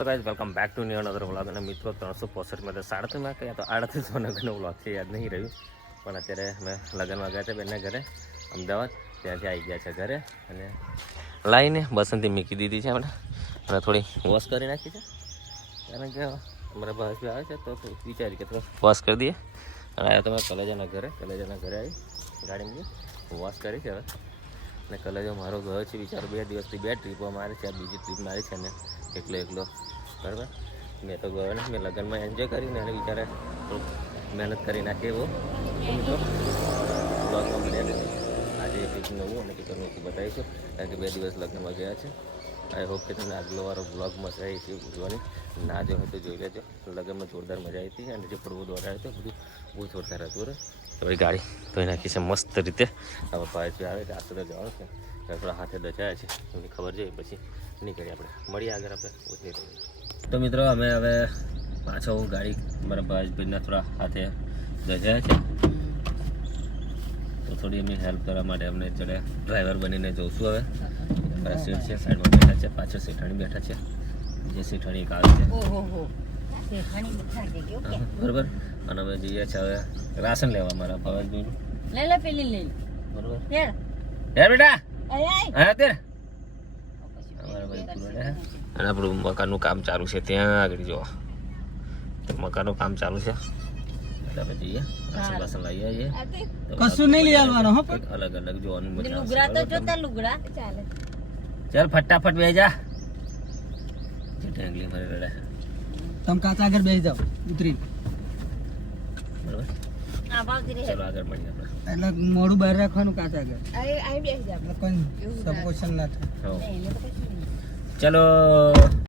તો guys welcome back to new another vlog. અને મિત્રો 365 માં 37 કયા તો 38 વ્લોગ છે, યાદ નહીં રહ્યું. પણ અત્યારે અમે લગ્નમાં ગયા હતા બેનના ઘરે અમદાવાદ, ત્યાંથી આવી ગયા છે ઘરે અને લાવીને બસંતી મૂકી દીધી છે હમણાં અને થોડી વોશ કરી નાખી છે. કારણ કે અમારા ભાઈ આવે છે તો વિચારી કે થોડું વોશ કરી દઈએ. અને આવ્યા તમે કલેજાના ઘરે આવી ગાડી મૂકી વોશ કરી છે હવે. અને કલેજો મારો ગયો છે બિચારો 2 દિવસથી 2 ટ્રીપો મારે છે, આ બીજી ટ્રીપ મારી છે ને એકલો બરાબર. મેં તો ગયો ને, મેં લગ્નમાં એન્જોય કરીને એને બિચારે મહેનત કરી નાખી એવો મિત્રો બ્લોગમાં બન્યા નથી. આજે એક નવું અને કંઈક અનોખું બતાવીશું કારણ કે 2 દિવસ લગ્નમાં ગયા છે. આઈ હોપ કે તમને આગલો વાળો બ્લોગ મજા આવી છે જોવાની. ના જો હોય તો જોઈ લેજો. લગ્નમાં જોરદાર મજા આવી હતી અને જે પડવો દોડાયો હતો બધું બહુ જોરદાર હતું. રે તો ભાઈ ગાડી ધોઈ નાખી છે મસ્ત રીતે. હવે ભાઈ આવે એટલે આસુદા જવાનું છે ત્યારે થોડા હાથે દચાયા છે એમને ખબર જોઈએ પછી નીકળીએ આપણે. મળીએ આગળ આપણે ઉતરી તો મિત્રો અમે હવે પાછો ગાડી મારા ભાઈના થોડા હાથે દચાયા છે તો થોડી એમની હેલ્પ કરવા માટે અમને ચડે ડ્રાઈવર બનીને જોઈશું. હવે અમારા સીટ છે સાઈડમાં બેઠા છે, પાછળ શેઠાણી બેઠા છે, જે શેઠાણી એક આવે છે બરોબર. અને અમે જઈએ છીએ હવે રાશન લેવા મારા ભવાજભાઈનું. બરોબર યાર બેટા હા અત્યારે અમારા ભાઈ પૂરો અને આપણું મકાનનું કામ ચાલુ છે ત્યાં આગળ જો મકાનનું કામ ચાલુ છે એટલે આપણે જઈએ રાશન લઈ આવીએ. કશું નહીં લઈ આવવાનું હો, અલગ અલગ જોવાનું મજા લુગડા તો જોતા લુગડા ચાલે. ચાલ ફટાફટ બેસી જા. ઢેંગલી મારી રડે તમે કાચા આગળ બેસી જાઓ ઉતરી. બરોબર આ ભાવતી રહે ચલો આગળ મળીએ આપણે. એટલે મોઢું બહાર રાખવાનું કાચા આગળ, અહીં બેસી જા. એટલે કોઈ સફોકેશન ના થાય. હો એને તો કશું નહીં. ચલો